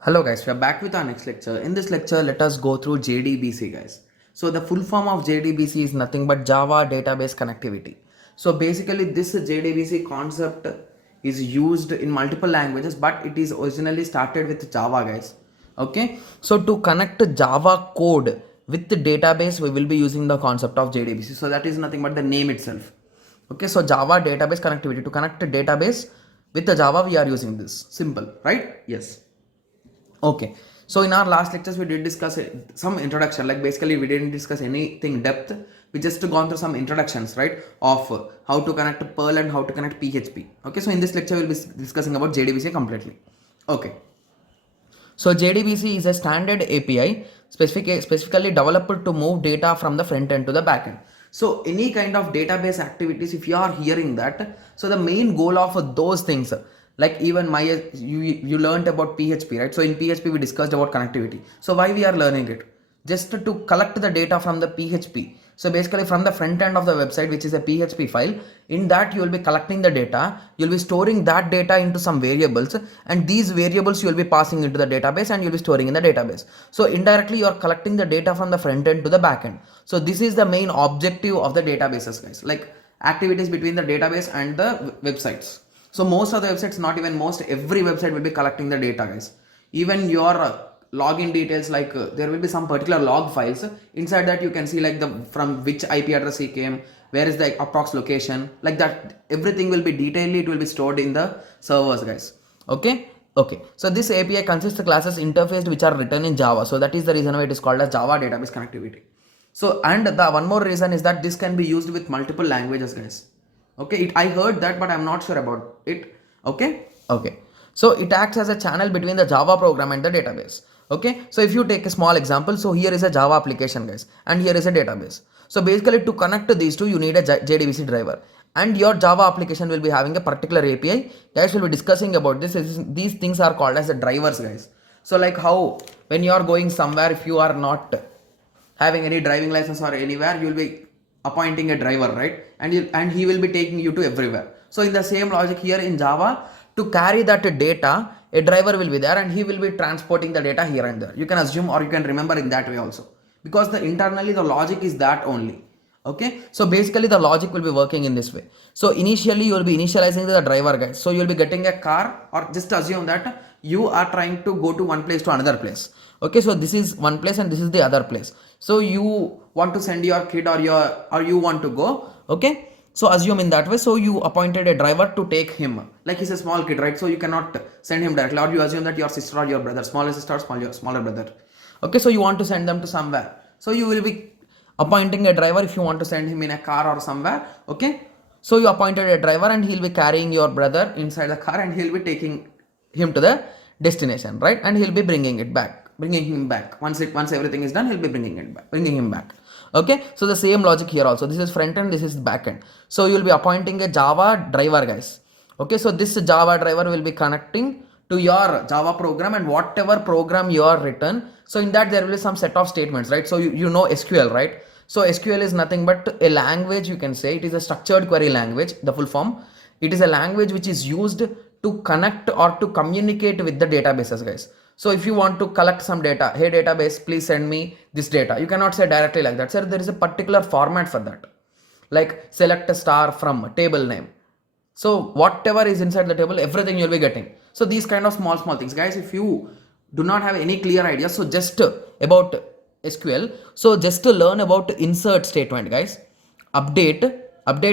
Hello guys, we are back with our next lecture. In this lecture, let us go through JDBC guys. So the full form of JDBC is nothing but Java Database Connectivity. So basically this JDBC concept is used in multiple languages, but it is originally started with Java guys. Okay, so to connect Java code with the database, we will be using the concept of JDBC. So that is nothing but the name itself. Okay, so Java Database Connectivity, to connect a database with the Java, we are using this. Simple, right? Yes. Okay, so in our last lectures we did discuss some introduction, like basically we didn't discuss anything depth. We just gone through some introductions, right, of how to connect Perl and how to connect PHP. Okay, so in this lecture we'll be discussing about JDBC completely. Okay, so JDBC is a standard API specifically developed to move data from the front end to the back end. So any kind of database activities, if you are hearing that, so the main goal of those things, like even my you learned about PHP, right? So in PHP we discussed about connectivity. So why we are learning it? Just to collect the data from the PHP. So basically from the front end of the website, which is a PHP file, in that you will be collecting the data, you'll be storing that data into some variables, and these variables you will be passing into the database and you'll be storing in the database. So indirectly you are collecting the data from the front end to the back end. So this is the main objective of the databases guys, like activities between the database and the websites. So most of the websites, not even most, every website will be collecting the data guys. Even your login details, like there will be some particular log files. Inside that you can see like the from which IP address he came, where is the approx location, like that everything will be detailedly, it will be stored in the servers guys. Okay, so this API consists of classes interfaced which are written in Java. So that is the reason why it is called as Java database connectivity. So and the one more reason is that this can be used with multiple languages guys. Okay, I heard that, but I'm not sure about it. Okay, so it acts as a channel between the Java program and the database. Okay, so if you take a small example, so here is a Java application guys, and here is a database. So basically to connect to these two, you need a JDBC driver, and your Java application will be having a particular API. Guys will be discussing about this. These things are called as the drivers guys. So like how when you are going somewhere, if you are not having any driving license or anywhere, you will be appointing a driver, right? And he will be taking you to everywhere. So in the same logic here in Java, to carry that data, a driver will be there and he will be transporting the data here and there. You can assume or you can remember in that way also, because the internally the logic is that only. Okay, so basically the logic will be working in this way. So initially you will be initializing the driver guys. So you will be getting a car, or just assume that you are trying to go to one place to another place. Okay, so this is one place and this is the other place. So you want to send your kid or you want to go. Okay, so assume in that way. So you appointed a driver to take him, like he's a small kid, right? So you cannot send him directly, or you assume that your sister or your brother, smaller sister or smaller brother. Okay, so you want to send them to somewhere. So you will be appointing a driver if you want to send him in a car or somewhere. Okay, so you appointed a driver and he'll be carrying your brother inside the car and he'll be taking him to the destination, right? And he'll be bringing him back once everything is done. He'll be bringing him back. Okay, so the same logic here also. This is front end, this is back end. So you'll be appointing a Java driver guys. Okay, so this Java driver will be connecting to your Java program, and whatever program you are written, so in that there will be some set of statements, right? So you know SQL, right? So SQL is nothing but a language, you can say. It is a structured query language, the full form. It is a language which is used to connect or to communicate with the databases guys. So if you want to collect some data, hey database, please send me this data, you cannot say directly like that, sir. There is a particular format for that, like select a star from table name. So whatever is inside the table, everything you'll be getting. So these kind of small things guys, if you do not have any clear idea, so just about SQL, so just to learn about insert statement guys. Update,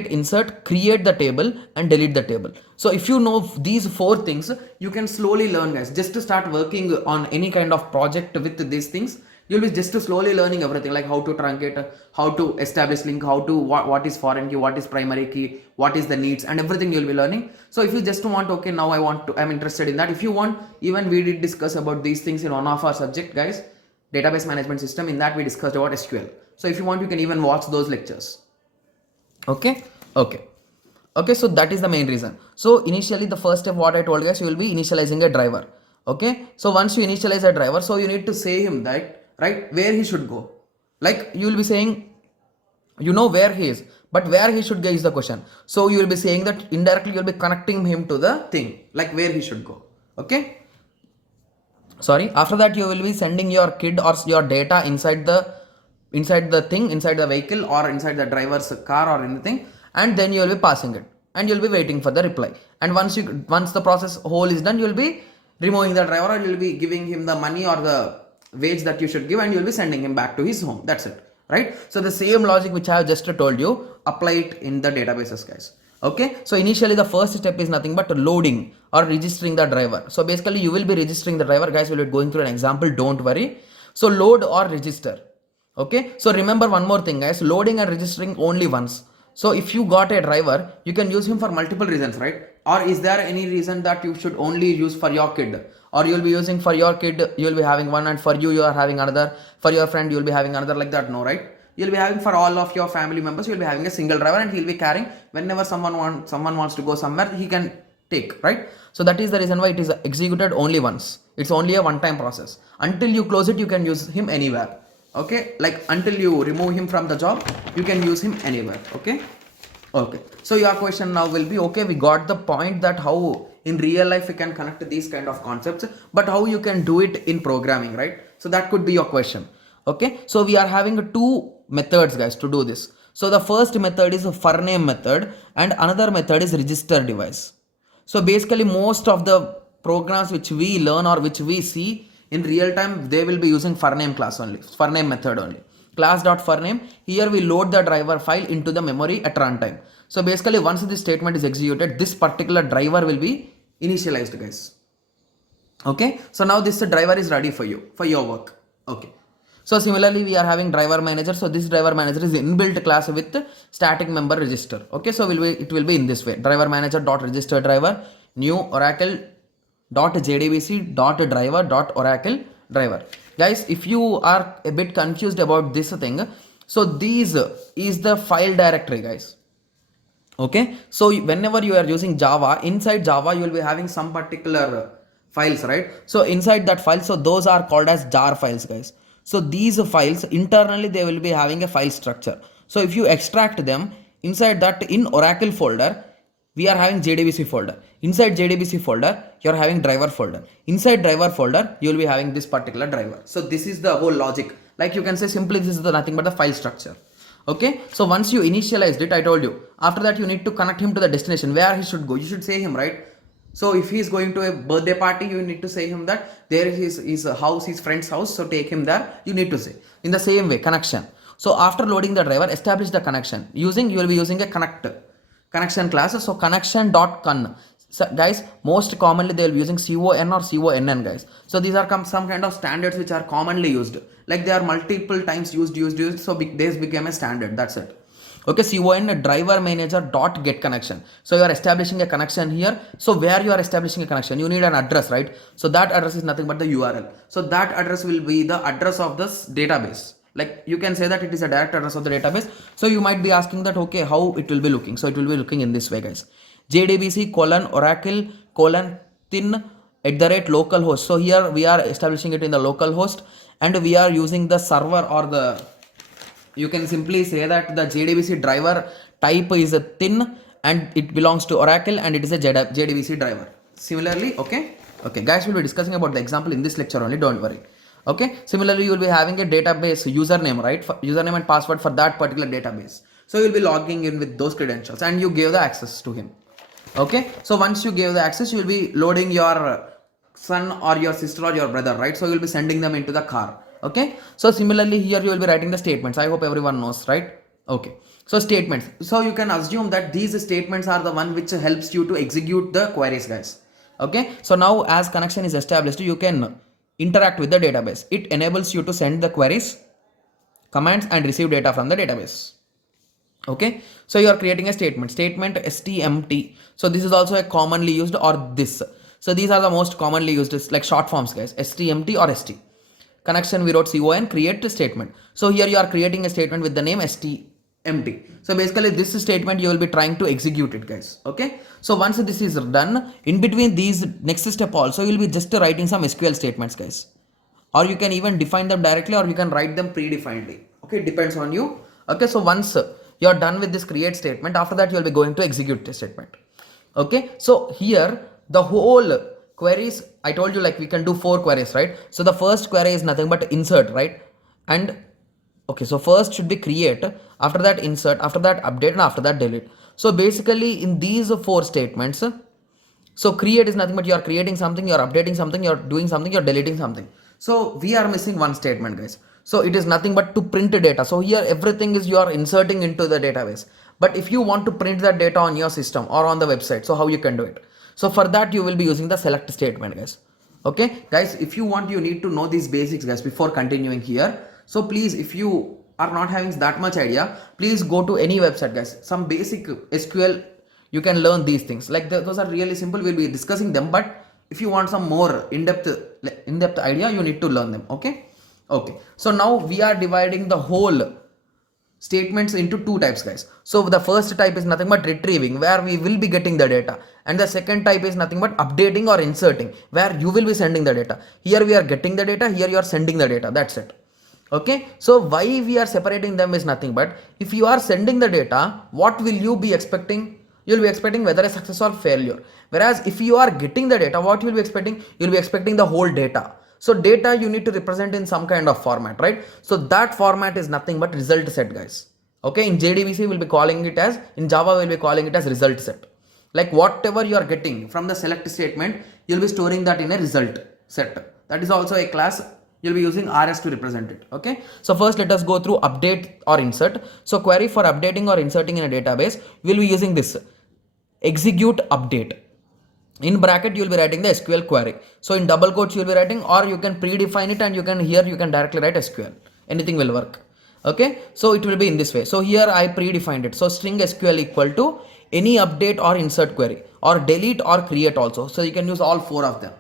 insert, create the table and delete the table. So if you know these four things, you can slowly learn guys. Just to start working on any kind of project with these things, you'll be just slowly learning everything, like how to truncate, how to establish link, how to what is foreign key, what is primary key, what is the needs, and everything you'll be learning. So if you just want, okay, now I'm interested in that. If you want, even we did discuss about these things in one of our subject guys, database management system. In that we discussed about SQL. So if you want, you can even watch those lectures. Okay, so that is the main reason. So initially the first step what I told you guys, you will be initializing a driver. Okay, so once you initialize a driver, so you need to say him that, right, where he should go. Like you will be saying, you know where he is, but where he should go is the question. So you will be saying that indirectly you will be connecting him to the thing, like where he should go. Okay, sorry, after that you will be sending your kid or your data inside the vehicle or inside the driver's car or anything, and then you will be passing it and you will be waiting for the reply. And once the process whole is done, you will be removing the driver, or you will be giving him the money or the wage that you should give, and you will be sending him back to his home. That's it, right? So the same logic which I have just told you, apply it in the databases, guys. Okay, so initially the first step is nothing but loading or registering the driver. So basically you will be registering the driver, guys. We'll be going through an example, don't worry. So load or register. Okay, so remember one more thing, guys, loading and registering only once. So if you got a driver, you can use him for multiple reasons, right? Or is there any reason that you should only use for your kid, or you'll be using for your kid, you'll be having one, and for you are having another, for your friend you'll be having another, like that? No, right? You'll be having for all of your family members, you'll be having a single driver, and he'll be carrying whenever someone wants to go somewhere, he can take, right? So that is the reason why it is executed only once. It's only a one time process. Until you close it, you can use him anywhere. Okay, like until you remove him from the job, you can use him anywhere. Okay. Okay, so your question now will be, okay, we got the point that how in real life we can connect these kind of concepts, but how you can do it in programming, right? So that could be your question. Okay, so we are having two methods, guys, to do this. So the first method is a for name method, and another method is register device. So basically most of the programs which we learn or which we see in real time, they will be using for name class only, for name method only. Class.forName, here we load the driver file into the memory at runtime. So basically once this statement is executed, this particular driver will be initialized, guys. Okay, so now this driver is ready for you, for your work. Okay, so similarly we are having driver manager. So this driver manager is inbuilt class with static member register. Okay, so it will be in this way: driver manager dot register driver, new oracle dot jdbc dot driver dot oracle driver. Guys, if you are a bit confused about this thing, so these is the file directory, guys. Okay, so whenever you are using Java, inside Java you will be having some particular files, right? So inside that file, so those are called as jar files, guys. So these files internally, they will be having a file structure. So if you extract them, inside that, in Oracle folder we are having JDBC folder. Inside JDBC folder, you are having driver folder. Inside driver folder, you will be having this particular driver. So this is the whole logic. Like you can say simply, this is the nothing but the file structure. Okay, so once you initialized it, I told you, after that you need to connect him to the destination where he should go. You should say him, right? So if he is going to a birthday party, you need to say him that there is his house, his friend's house, so take him there. You need to say. In the same way, connection. So after loading the driver, establish the connection. You will be using a connection class. So connection.con. So guys, most commonly they will be using CON or CONN, guys. So these are some kind of standards which are commonly used. Like they are multiple times used. So this became a standard. That's it. Okay, CON driver manager dot get connection. So you are establishing a connection here. So where you are establishing a connection, you need an address, right? So that address is nothing but the URL. So that address will be the address of this database. Like you can say that it is a direct address of the database. So you might be asking that, okay, how it will be looking? So it will be looking in this way, guys. JDBC Oracle thin @localhost. So here we are establishing it in the localhost, and we are using the server, or the, you can simply say that the JDBC driver type is a thin, and it belongs to Oracle, and it is a JDBC driver. Similarly, okay, guys, we'll be discussing about the example in this lecture only, don't worry. Okay, similarly you will be having a database username, right? Username and password for that particular database. So you will be logging in with those credentials, and you gave the access to him. Okay, so once you gave the access, you will be loading your son or your sister or your brother, right? So you will be sending them into the car. Okay, so similarly here you will be writing the statements. I hope everyone knows, right? Okay, so statements. So you can assume that these statements are the one which helps you to execute the queries, guys. Okay, so now as connection is established, you can interact with the database. It enables you to send the queries, commands, and receive data from the database. Okay, so you are creating a statement stmt. So this is also a commonly used, or this. So these are the most commonly used, like short forms, guys. stmt or st. Connection, we wrote CON, create a statement. So here you are creating a statement with the name stmt. So basically this statement you will be trying to execute it, guys. Okay, so once this is done, in between these next step also, you will be just writing some SQL statements, guys. Or you can even define them directly, or you can write them predefinedly. Okay, it depends on you. Okay, so once you are done with this create statement, after that you will be going to execute the statement. Okay, so here the whole queries, I told you like we can do 4 queries, right? So the first query is nothing but insert, right? And okay, so first should be create, after that insert, after that update, and after that delete. So basically in these 4 statements, so create is nothing but you are creating something, you are updating something, you are doing something, you are deleting something. So we are missing one statement, guys. So it is nothing but to print data. So here everything is you are inserting into the database. But if you want to print that data on your system or on the website, so how you can do it? So for that you will be using the select statement, guys. Okay, guys, if you want, you need to know these basics, guys, before continuing here. So please, if you are not having that much idea, please go to any website, guys. Some basic SQL, you can learn these things. Like those are really simple. We'll be discussing them, but if you want some more in-depth idea, you need to learn them. Okay. Okay. So now we are dividing the whole statements into 2 types, guys. So the first type is nothing but retrieving, where we will be getting the data, and the second type is nothing but updating or inserting, where you will be sending the data. Here we are getting the data, here you are sending the data. That's it. Okay, so why we are separating them is nothing but, if you are sending the data, what will you be expecting? You'll be expecting whether a success or failure. Whereas if you are getting the data, what you'll be expecting? You'll be expecting the whole data. So data you need to represent in some kind of format, right? So that format is nothing but result set, guys. Okay, in JDBC we'll be calling it as, in Java we'll be calling it as result set. Like whatever you are getting from the select statement, you'll be storing that in a result set. That is also a class. You'll be using RS to represent it. Okay, so first let us go through update or insert. So query for updating or inserting in a database, we'll be using this execute update. In bracket you will be writing the SQL query. So in double quotes you will be writing, or you can predefine it, and you can directly write SQL. Anything will work. Okay, so it will be in this way. So here I predefined it. So string SQL equal to any update or insert query, or delete or create also. So you can use all 4 of them.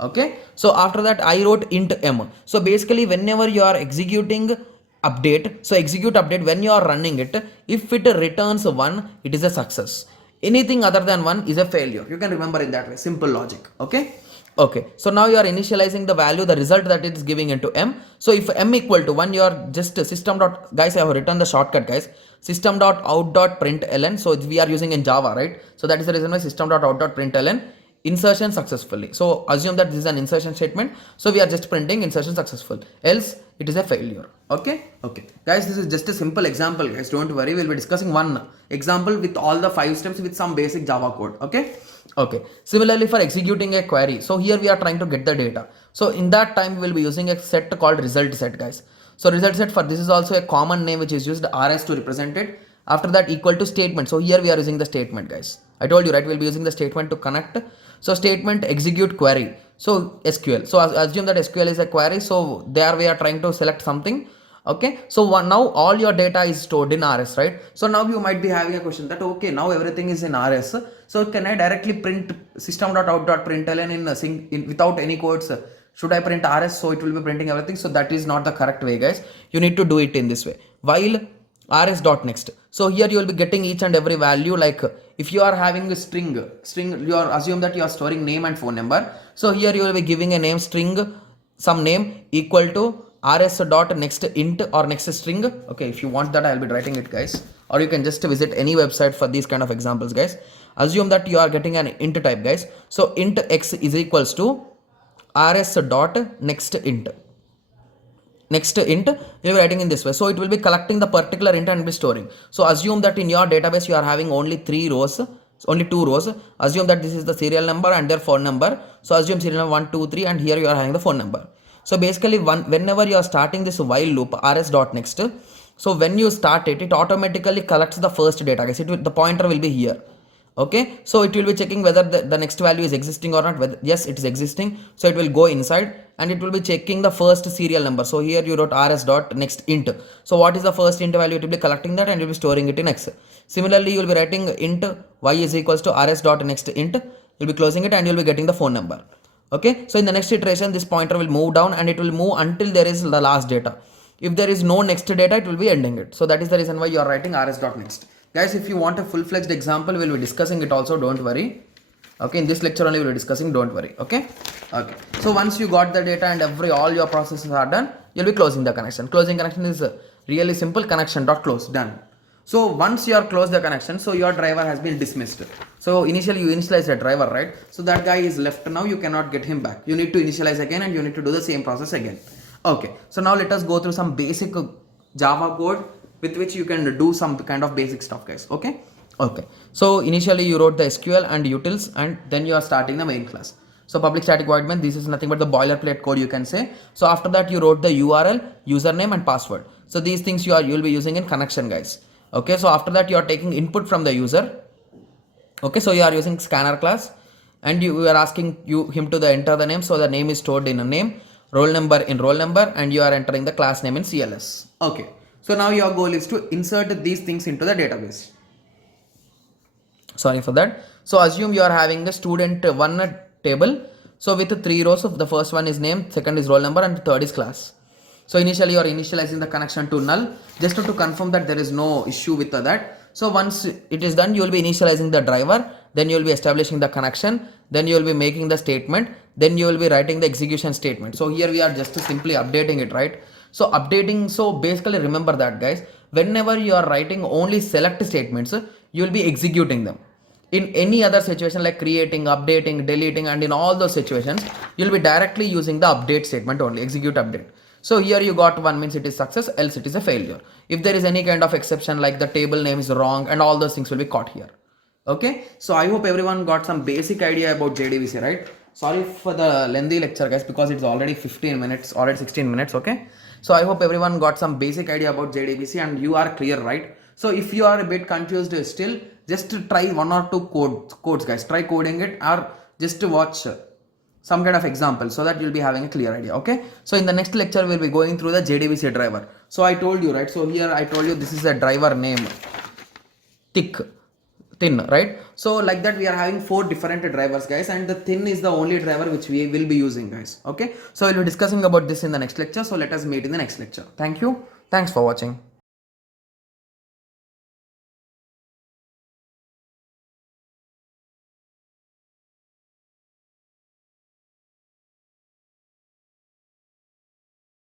Okay, so after that I wrote int m. So basically whenever you are executing update, so execute update, when you are running it, if it returns 1, it is a success. Anything other than 1 is a failure. You can remember in that way, simple logic. Okay. Okay, so now you are initializing the value, the result that it is giving into m. So if m equal to 1, you are just system dot, guys, I have written the shortcut, guys, system dot out dot println. So we are using in Java, right? So that is the reason why system dot out dot println insertion successfully. So assume that this is an insertion statement. So we are just printing insertion successful, else it is a failure. Okay. Okay, guys, this is just a simple example, guys. Don't worry, we'll be discussing one example with all the 5 steps with some basic Java code. Okay. Okay, similarly for executing a query, so here we are trying to get the data. So in that time we will be using a set called result set, guys. So result set, for this is also a common name which is used, RS, to represent it. After that equal to statement. So here we are using the statement, guys. I told you, right, we'll be using the statement to connect. So statement execute query. So SQL. So assume that SQL is a query. So there we are trying to select something. Okay, so now all your data is stored in RS, right? So now you might be having a question that, okay, now everything is in RS. So can I directly print system.out.println in without any quotes? Should I print RS so it will be printing everything? So that is not the correct way, guys. You need to do it in this way. While rs.next. So here you will be getting each and every value. Like if you are having a string, you are assume that you are storing name and phone number. So here you will be giving a name string, some name equal to rs.next int or next string. Okay, if you want that, I'll be writing it, guys, or you can just visit any website for these kind of examples, guys. Assume that you are getting an int type, guys. So int x is equals to rs.next int. Next int you are writing in this way. So it will be collecting the particular int and be storing. So assume that in your database you are having only 3 rows, only 2 rows. Assume that this is the serial number and their phone number. So assume serial number 1, 2, 3, and here you are having the phone number. So basically whenever you are starting this while loop rs.next, so when you start it, it automatically collects the first data, guys. The pointer will be here. Okay, so it will be checking whether the next value is existing or not. Whether, yes, it is existing, so it will go inside and it will be checking the first serial number. So here you wrote rs.next int. So what is the first int value? It will be collecting that and you will be storing it in x. Similarly, you will be writing int y is equals to rs.next int. You will be closing it and you will be getting the phone number. Okay, so in the next iteration, this pointer will move down and it will move until there is the last data. If there is no next data, it will be ending it. So that is the reason why you are writing rs.next. Guys, if you want a full-fledged example, we'll be discussing it also, don't worry. Okay, in this lecture only we'll be discussing, don't worry. Okay. Okay, so once you got the data and all your processes are done, you'll be closing the connection. Closing connection is really simple, connection dot close, done. So once you are closed the connection, so your driver has been dismissed. So initially you initialize a driver, right? So that guy is left now, you cannot get him back. You need to initialize again and you need to do the same process again. Okay, so now let us go through some basic Java code with which you can do some kind of basic stuff, guys. Okay. Okay, so initially you wrote the SQL and utils, and then you are starting the main class. So public static void main, this is nothing but the boilerplate code, you can say. So after that you wrote the URL, username and password. So these things you will be using in connection, guys. Okay, so after that you are taking input from the user. Okay, so you are using scanner class, and you are asking him to enter the name. So the name is stored in a name, roll number in roll number, and you are entering the class name in CLS. Okay, so now your goal is to insert these things into the database. Sorry for that. So assume you are having a student one table. So with 3 rows, of the first one is name, second is roll number, and third is class. So initially you are initializing the connection to null just to confirm that there is no issue with that. So once it is done, you will be initializing the driver, then you will be establishing the connection, then you will be making the statement, then you will be writing the execution statement. So here we are just simply updating it, right? So updating, so basically remember that, guys, whenever you are writing only select statements, you will be executing them. In any other situation like creating, updating, deleting, and in all those situations, you'll be directly using the update statement only, execute update. So here you got one means it is success, else it is a failure. If there is any kind of exception like the table name is wrong and all those things will be caught here. Okay, so I hope everyone got some basic idea about JDBC, right? Sorry for the lengthy lecture, guys, because it's already 15 minutes, already 16 minutes, okay? So I hope everyone got some basic idea about JDBC and you are clear, right? So if you are a bit confused still, just try 1 or 2 codes, guys. Try coding it or just watch some kind of example so that you'll be having a clear idea. Okay, so in the next lecture we'll be going through the JDBC driver. So I told you, right? So here I told you this is a driver name, thin, right? So like that we are having 4 different drivers, guys, and the thin is the only driver which we will be using, guys. Okay, so we'll be discussing about this in the next lecture. So let us meet in the next lecture. Thank you. Thanks for watching.